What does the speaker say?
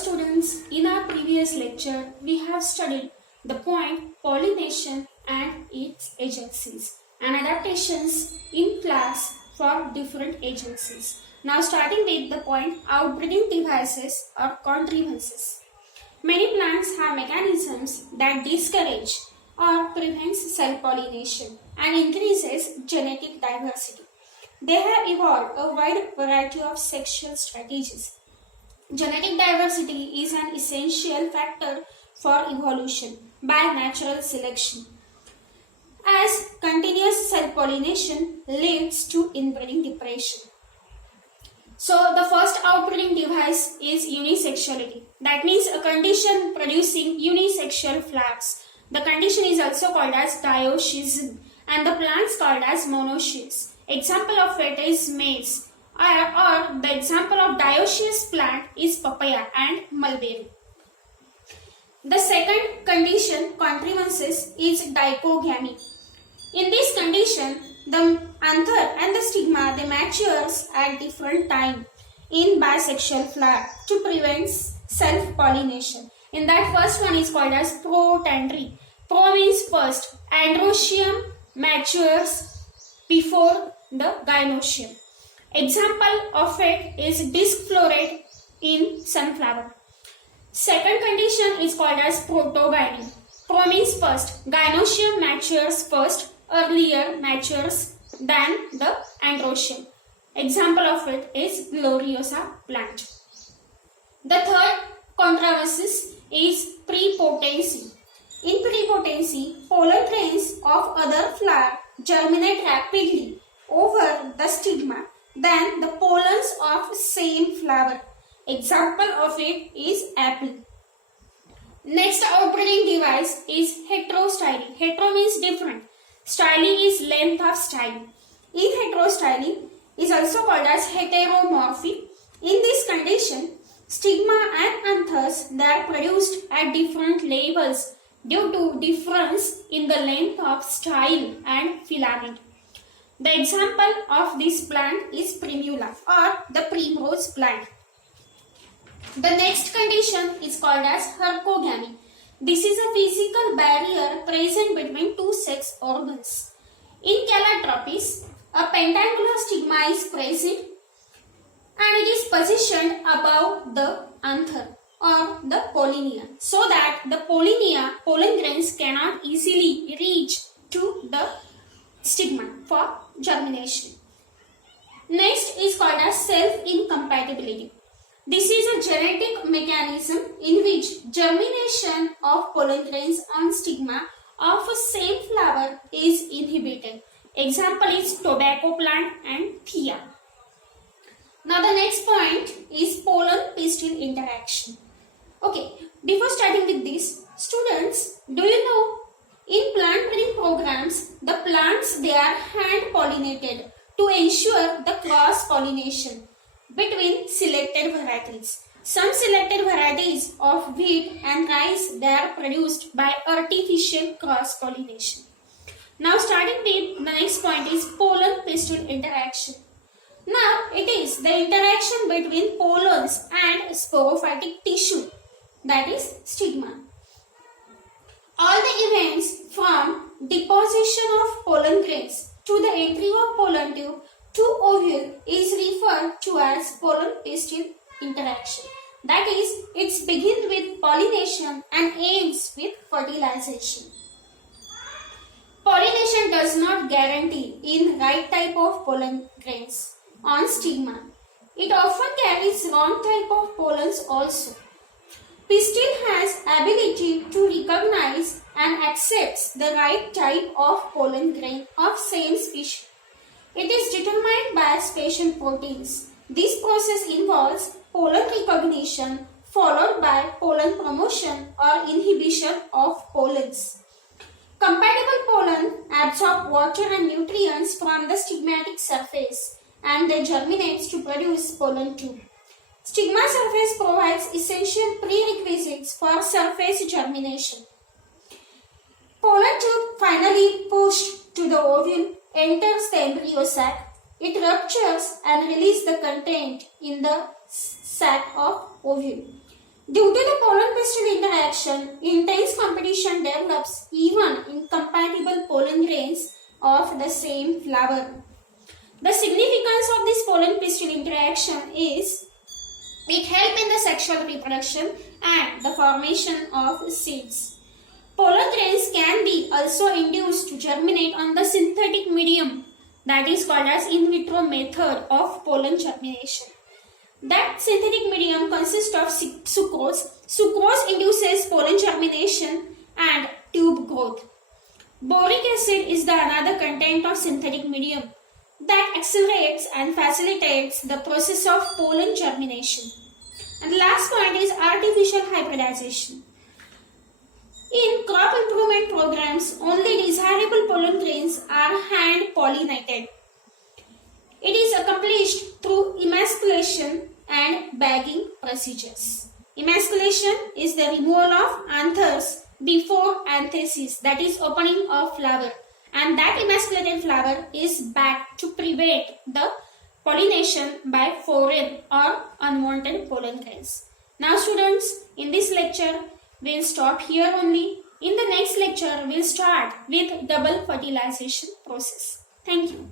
students, in our previous lecture we have studied the point pollination and its agencies and adaptations in plants for different agencies. Now starting with the point outbreeding devices or contrivances. Many plants have mechanisms that discourage or prevents self-pollination and increases genetic diversity. They have evolved a wide variety of sexual strategies. Genetic diversity is an essential factor for evolution by natural selection, as continuous self-pollination leads to inbreeding depression. So the first outbreeding device is unisexuality. That means a condition producing unisexual flowers. The condition is also called as dioecious and the plants called as monoecious. Example of it is maize. Or the example of dioecious plant is papaya and mulberry. The second condition, contrivances, is dichogamy. In this condition, the anther and the stigma they matures at different time in bisexual flower to prevent self-pollination. In that first one is called as protandry. Pro means first, androecium matures before the gynoecium. Example of it is disc floret in sunflower. Second condition is called as protogyny. Pro means first, gynoecium matures first, earlier matures than the androecium. Example of it is gloriosa plant. The third controversy is prepotency. In prepotency, pollen grains of other flower germinate rapidly over the stigma than the pollens of same flower. Example of it is apple. Next outbreeding device is heterostyly. Hetero means different. Styly is length of style. In heterostyly is also called as heteromorphy. In this condition, stigma and anthers they are produced at different levels due to difference in the length of style and filament. The example of this plant is primula or the primrose plant. The next condition is called as hercogamy. This is a physical barrier present between two sex organs. In calotropis, a pentangular stigma is present and it is positioned above the anther or the pollinia so that the pollen grains cannot easily reach to the stigma for germination. Next is called as self-incompatibility. This is a genetic mechanism in which germination of pollen grains on stigma of a same flower is inhibited. Example is tobacco plant and thea. Now the next point is pollen-pistil interaction. Okay, before starting with this, students, do you know in plant breeding programs, the plants they are hand pollinated to ensure the cross pollination between selected varieties. Some selected varieties of wheat and rice they are produced by artificial cross pollination. Now starting with the next point is pollen-pistil interaction. Now it is the interaction between pollens and sporophytic tissue, that is stigma. All the events from deposition of pollen grains to the entry of pollen tube to ovule is referred to as pollen-pistil interaction. That is, it begins with pollination and ends with fertilization. Pollination does not guarantee in right type of pollen grains on stigma. It often carries wrong type of pollens also. Pistil has ability to recognize and accepts the right type of pollen grain of same species. It is determined by spatial proteins. This process involves pollen recognition followed by pollen promotion or inhibition of pollens. Compatible pollen absorb water and nutrients from the stigmatic surface and they germinate to produce pollen tube. Stigma surface provides essential prerequisites for surface germination. Pollen tube finally pushed to the ovule enters the embryo sac. It ruptures and releases the content in the sac of ovule. Due to the pollen-pistil interaction, intense competition develops even in compatible pollen grains of the same flower. The significance of this pollen-pistil interaction is it helps in the sexual reproduction and the formation of seeds. Pollen grains can be also induced to germinate on the synthetic medium that is called as in vitro method of pollen germination. That synthetic medium consists of sucrose. Sucrose induces pollen germination and tube growth. Boric acid is the another content of synthetic medium that accelerates and facilitates the process of pollen germination. And the last point is artificial hybridization. In crop improvement programs, only desirable pollen grains are hand pollinated. It is accomplished through emasculation and bagging procedures. Emasculation is the removal of anthers before anthesis, that is opening of flower, and that emasculated flower is bagged to prevent the pollination by foreign or unwanted pollen grains. Now students, in this lecture, we'll stop here only. In the next lecture, we'll start with double fertilization process. Thank you.